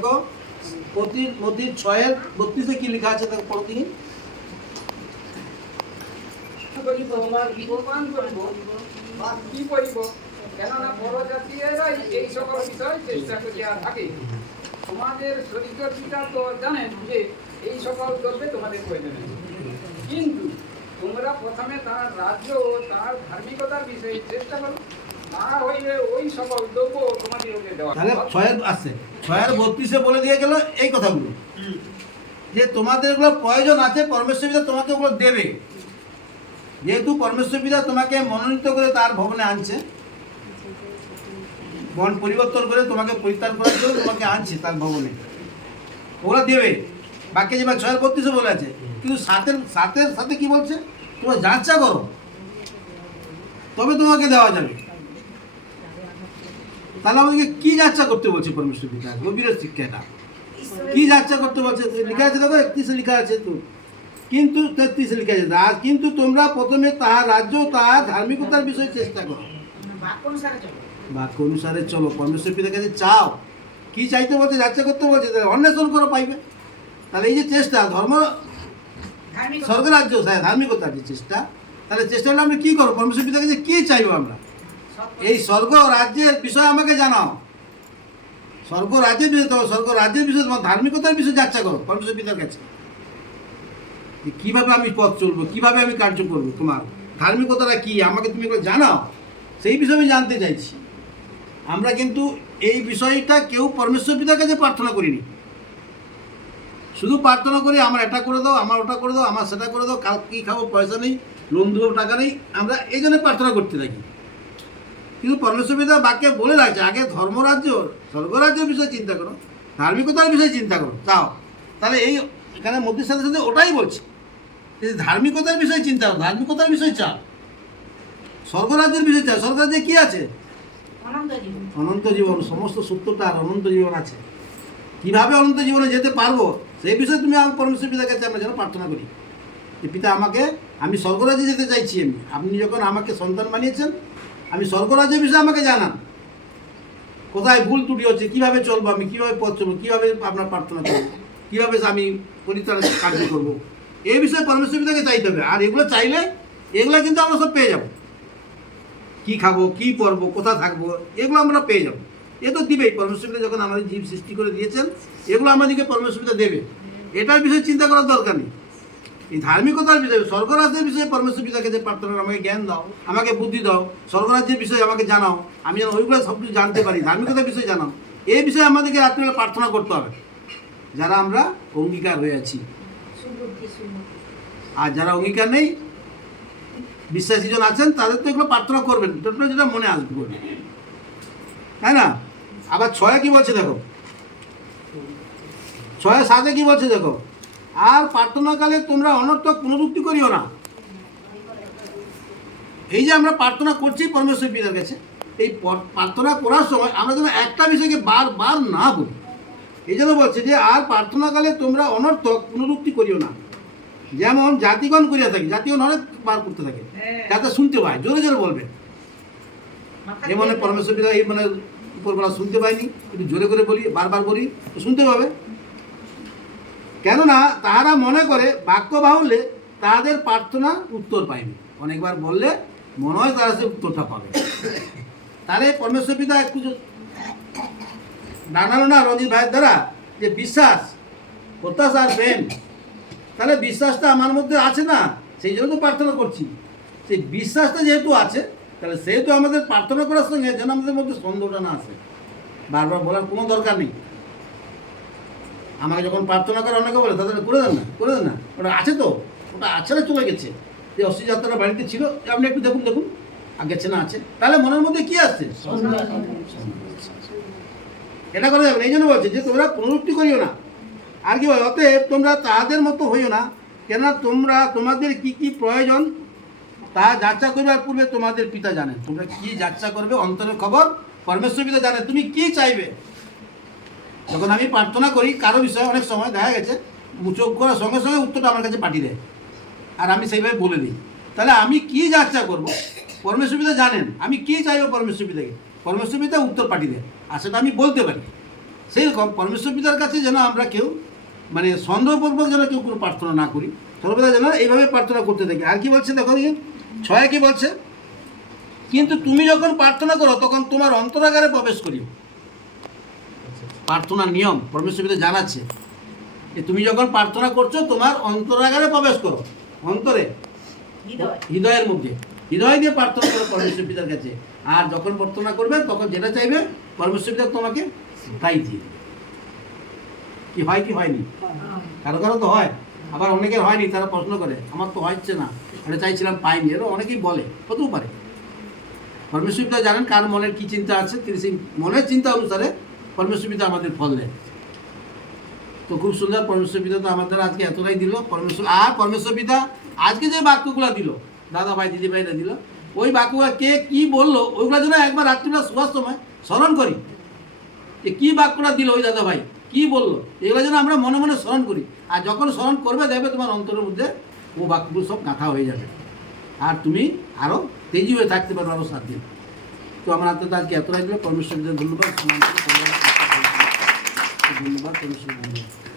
দেখো, মতির মতির ছয়ের বত্রিশে কি লেখা আছে দেখো পড়ো দিন? তোমাদের এই সকল তোমাদের কিন্তু তোমরা প্রথমে তার রাজ্য ও তার ধার্মিকতার বিষয়ে চেষ্টা করো। তাহলে ছয়ের আসছে ছয়ের বত্রিশে বলে দিয়ে গেল এই কথাগুলো। যে তোমাদের এগুলো প্রয়োজন আছে পরমেশ্বর পিতা তোমাকে ওগুলো দেবে। যেহেতু পরমেশ্বর পিতা তোমাকে মনোনীত করে তার ভবনে আনছে মন পরিবর্তন করে তোমাকে পরিত্যাগ করার জন্য তোমাকে আনছে তার ভবনে। ওগুলো দেবে। বাকি যে ছয়ের বত্রিশে বলে আছে। কিন্তু সাতের সাতের সাথে কি বলছে? তোমরা যাচ্ছা করো। তবে তোমাকে দেওয়া যাবে। তাহলে আমাদেরকে কি যাত্রা করতে বলছে পরমেশ্বর পিতা গভীর শিক্ষাটা। কি যাত্রা করতে বলছে? লেখা আছে দেখো একত্রিশে লেখা আছে তো। কিন্তু তেত্রিশে লেখা আছে। আর কিন্তু তোমরা প্রথমে তাহার রাজ্য তাহার ধার্মিকতার বিষয়ে চেষ্টা করো। বাক্য অনুসারে চলো। চলো। পরমেশ্বর পিতার কাছে চাও। কি চাইতে বলছে? যাত্রা করতে বলছে? তাহলে অন্বেষণ করো পাইবে। তাহলে এই যে চেষ্টা ধর্ম স্বর্গরাজ্য স্যার ধার্মিকতার যে চেষ্টা তাহলে চেষ্টা হলে আমরা কী করব? পরমেশ্বর পিতার কাছে কী চাইব আমরা? এই স্বর্গ রাজ্যের বিষয় আমাকে জানাও। স্বর্গ রাজ্যের বিষয় তোমার স্বর্গ রাজ্যের বিষয় তোমার ধার্মিকতার বিষয়ে যাত্রা করো পরমেশ্বর পিতার কাছে। কীভাবে আমি পথ চলবো, কীভাবে আমি কার্য করব? তোমার ধার্মিকতাটা কি? আমাকে তুমি এগুলো জানাও। সেই বিষয়ে আমি জানতে চাইছি। আমরা কিন্তু এই বিষয়টা কেউ পরমেশ্বর পিতার কাছে প্রার্থনা করিনি। শুধু প্রার্থনা করি, আমার এটা করে দাও, আমার ওটা করে দাও, আমার সেটা করে দাও, কাল কী খাব, পয়সা নেই, লোন দেবো, টাকা নেই, আমরা এই জন্য প্রার্থনা করতে থাকি। কিন্তু পরমেশ্বর পিতা বাক্যে বলে রাখছে আগে ধর্মরাজ্য স্বর্গরাজ্যের বিষয়ে চিন্তা করো ধার্মিকতার বিষয়ে চিন্তা করো চাও তাহলে এই এখানে মোদির সাথে সাথে ওটাই বলছে। যে ধার্মিকতার বিষয়ে চিন্তা করো ধার্মিকতার বিষয়ে চাও। স্বর্গরাজ্যের বিষয়ে চাও স্বর্গরাজ্যে কী আছে? অনন্ত জীবন। সমস্ত সত্যটা অনন্ত জীবন আছে। কীভাবে অনন্ত জীবনে যেতে পারব? সেই বিষয়ে তুমি আমার পরমেশ্বর পিতার কাছে আমরা যেন প্রার্থনা করি। যে পিতা আমাকে আমি স্বর্গরাজ্যে যেতে চাইছি আমি। আপনি যখন আমাকে সন্তান বানিয়েছেন আমি স্বর্গরাজ্যের বিষয়ে আমাকে জানান। কোথায় ভুল ত্রুটি হচ্ছে, কীভাবে চলবো আমি, কীভাবে পথ চলবো, কীভাবে আপনার প্রার্থনা করব, কীভাবে আমি পরিত্রাণ কার্য করব, এই বিষয়ে পরমেশ্বর পিতাকে চাইতে হবে। আর এগুলো চাইলে, এগুলো কিন্তু আমরা সব পেয়ে যাব। কি খাব, কি পরবো কোথা থাকব, এগুলো আমরা পেয়ে যাব। এ তো দিবেই পরমেশ্বরপিতা যখন আমাদের জীব সৃষ্টি করে দিয়েছেন, এগুলো আমাদেরকে পরমেশ্বরপিতা দেবে। এটার বিষয়ে চিন্তা করার দরকার নেই। এই ধার্মিকতার বিষয়ে স্বর্গরাজ্যের বিষয়ে পরমেশ্বর পিতাকে যে প্রার্থনা আমাকে জ্ঞান দাও আমাকে বুদ্ধি দাও স্বর্গরাজ্যের বিষয়ে আমাকে জানাও আমি যেন ওইগুলো সব কিছু জানতে পারি ধার্মিকতার বিষয়ে জানাও। এই বিষয়ে আমাদেরকে রাত্রিবেলা প্রার্থনা করতে হবে। যারা আমরা অঙ্গীকার হয়ে আছি। আর যারা অঙ্গীকার নেই বিশ্বাসী জন আছেন তাদের তো এগুলো প্রার্থনা করবেন যেটা মনে আসবে। করবে তাই না? আবার ছয় কি বলছে দেখো? ছয় সাথে কি বলছে দেখো? আর প্রার্থনাকালে তোমরা অনর্থক পুনরুক্তি করিও না। এই যে আমরা প্রার্থনা করছি পরমেশ্বর পিতার কাছে, এই প্রার্থনা করার সময় আমরা যেন একটা বিষয়কে বারবার না বলি। এই জন্য বলছে যে, আর প্রার্থনাকালে তোমরা অনর্থক পুনরুক্তি করিও না। যেমন জাতিগণ করিয়া থাকে জাতিগণ অনেক বার করতে থাকে, যাতে শুনতে পায়, জোরে জোরে বলবে। এ মানে পরমেশ্বর পিতা এই মানে উপরবেলা শুনতে পাইনি একটু জোরে করে বলি, বারবার বলি শুনতে পাবে। কেননা তাহারা মনে করে, বাক্য বাহুল্যে তাহাদের প্রার্থনা উত্তর পায়নি। অনেকবার বললে মনে হয় তারা সে উত্তরটা পাবে। তাহলে পরমেশ্বর পিতা একটু জানালো না রঞ্জিত ভাইয়ের দ্বারা যে বিশ্বাস, প্রত্যাশা আর প্রেম, তাহলে বিশ্বাসটা আমার মধ্যে আছে না? সেই জন্য তো প্রার্থনা করছি। সেই বিশ্বাসটা যেহেতু আছে, তাহলে সেহেতু আমাদের প্রার্থনা করার সঙ্গে যেন আমাদের মধ্যে সন্দেহটা না আসে। বারবার বলার কোনো দরকার নেই। আমাকে যখন প্রার্থনা করে অনেকে বলে তাদের করে দেন না, করে দেন না। ওটা আছে তো? ওটা আছে না চলে গেছে। যে অস্থি যাত্রা বাড়িতে ছিল আপনি একটু দেখুন দেখুন। গেছে না আছে। তাহলে মনের মধ্যে কি আসছে? এটা করা যাবে না। এই জন্য বলছে যে তোমরা পুনরুক্তি করিও না। আর কি বলে, অতএব তোমরা তাহাদের মতো হইও না। কেননা তোমরা, তোমাদের কি কি প্রয়োজন তা যাত্রা করবার পূর্বে তোমাদের পিতা জানেন। তোমরা কি যাত্রা করবে? অন্তরের খবর পরমেশ্বর পিতা জানে তুমি কি চাইবে? যখন আমি প্রার্থনা করি, কারও বিষয়ে অনেক সময় দেখা গেছে, চোখ করার সঙ্গে সঙ্গে উত্তরটা আমার কাছে পাঠিয়ে দেয়। আর আমি সেইভাবে বলে দিই। তাহলে আমি কি যাত্রা করব? পরমেশ্বর পিতা জানেন, আমি কি চাইব পরমেশ্বর পিতাকে? পরমেশ্বর পিতা উত্তর পাঠিয়ে দেয়। আর সেটা আমি বলতে পারি। সেই রকম পরমেশ্বর পিতার কাছে যেন আমরা কেউ মানে সন্দেহপূর্বক যেন কেউ কোনো প্রার্থনা না করি সর্বদা যেন এইভাবে প্রার্থনা করতে থাকি। আর কি বলছে দেখো দেখি, ছয় কি বলছে? কিন্তু তুমি যখন প্রার্থনা করো, তখন তোমার অন্তরাগারে প্রবেশ করিও। প্রার্থনার নিয়ম পরমেশ্বর পিতা জানাচ্ছে যে তুমি যখন প্রার্থনা করছ তোমার অন্তরাগারে প্রবেশ করো। অন্তরে। হৃদয়ের মধ্যে। হৃদয় দিয়ে প্রার্থনা করো পরমেশ্বর পিতার কাছে। আর যখন প্রার্থনা করবে তখন যেটা চাইবে পরমেশ্বর পিতা তোমাকে তাই দিয়ে কি হয় কি হয়নি? কারও কারও তো হয়। আবার অনেকের হয়নি তারা প্রশ্ন করে আমার তো হচ্ছে না। এটা চাইছিলাম পাইনি। এরকম অনেকেই বলে হতেও পারে। পরমেশ্বর পিতা জানেন কার মনের কি চিন্তা আছে তিনি সেই মনের চিন্তা অনুসারে পরমেশ্বর পিতা আমাদের ফল দেয়। তো খুব সুন্দর পরমেশ্বর পিতা তো আমাদের আজকে এতটাই দিল। পরমেশ্বর আর পরমেশ্বর পিতা আজকে যে বাক্যগুলো দিল দাদা ভাই দিদি ভাইরা দিল, ওই বাক্যগুলো কে কি বলল, ওইগুলো যেন একবার রাত্রিবেলা শোয়ার সময় স্মরণ করি। যে কী বাক্যটা দিল ওই দাদা ভাই কী বলল, এগুলো যেন আমরা মনে মনে স্মরণ করি। আর যখন স্মরণ করবে, দেখবে তোমার অন্তরের মধ্যে ও বাক্যগুলো সব গাঁথা হয়ে যাবে। আর তুমি আরও তেজি হয়ে থাকতে পারবে আরও সাত দিন। তো আমার হাতে তো আজকে এতটাই দিল। পরমেশ্বর ধন্যবাদ। ধন্যবাদ পরমেশ্বর ধন্যবাদ